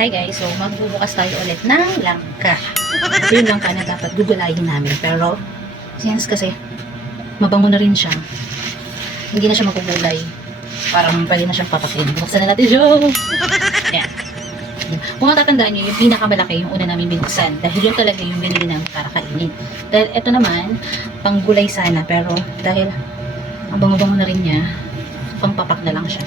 Hi guys, so magbubukas tayo ulit ng langka. Ito yung langka na dapat gugulayin namin. Pero, since kasi mabango na rin siya, hindi na siya magugulay. Parang pwede na siyang papakin. Buksan na natin siya. Ayan. Kung matatandaan nyo, yung pinakamalaki yung una namin binuksan. Dahil yun talaga yung binili namin para kainin. Dahil ito naman, panggulay sana. Pero dahil ang bango-bango na rin niya, pangpapak na lang siya.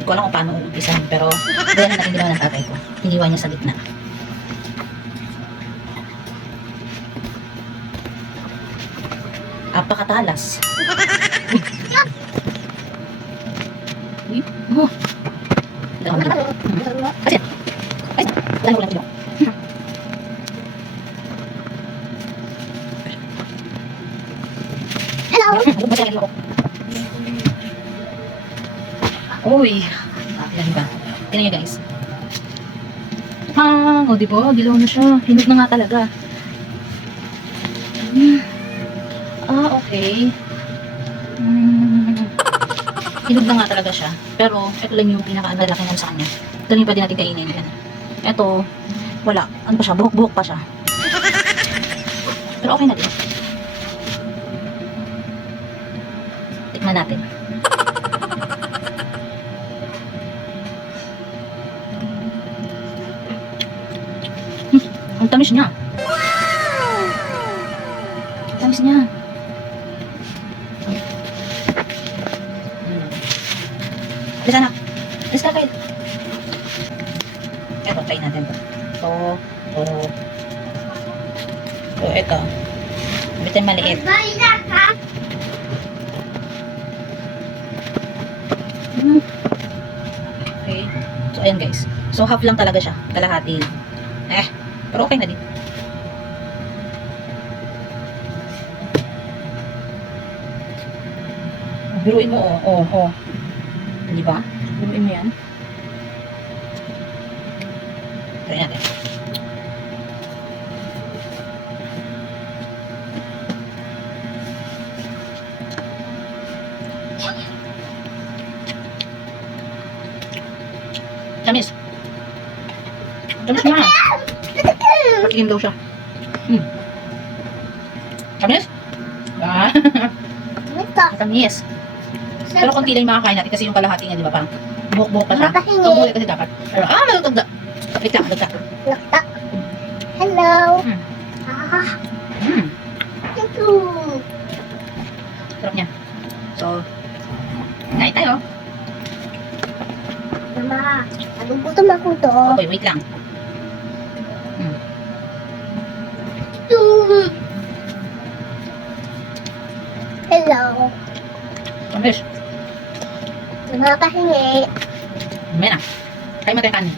Hindi ko alam kung paano uumpisahan. Pero ganyan na natin ginawa ng tatay ko. Hiniwa niya sa gitna. Apakatalas. Oh. Kasi, ay, dahil ko lang ito. Hello! Uy! Yan ba? Tingnan nyo guys. O diba? Dilaw na siya. Hinog na nga talaga. Okay. Hinog na nga talaga siya. Pero, ito lang yung pinaka-analaki nun sa kanya. Ito lang yung pwede natin kainin. Yan. Ito, wala. Ano pa siya? Buhok-buhok pa siya. Pero okay na din. Tikman natin. Ang tamis niya. Tamis niya. Bisa na. Bisa na kayo. Eto, try natin to. Ito. Bitin maliit. Okay. So, ayan guys. So, half lang talaga siya. Kalahati. Pero okay na din. Biruin mo, Di ba? Biruin mo yan. Try natin. Tamis. Tamis na. Patikin daw siya. Tamis? Tamis. Pero konti lang yung makakain natin kasi yung kalahati niya, di ba? Parang buhok-buhok pa siya. Tungkulay kasi dapat. Pero, malutog na. Wait lang, malutog. Hello. Sarap niya. So, kain tayo. Mama, nagugutom ako to. Okay, wait lang. Hello. Tamis. Nakakahingi. Mamaya na. Kain mo tayo kanin.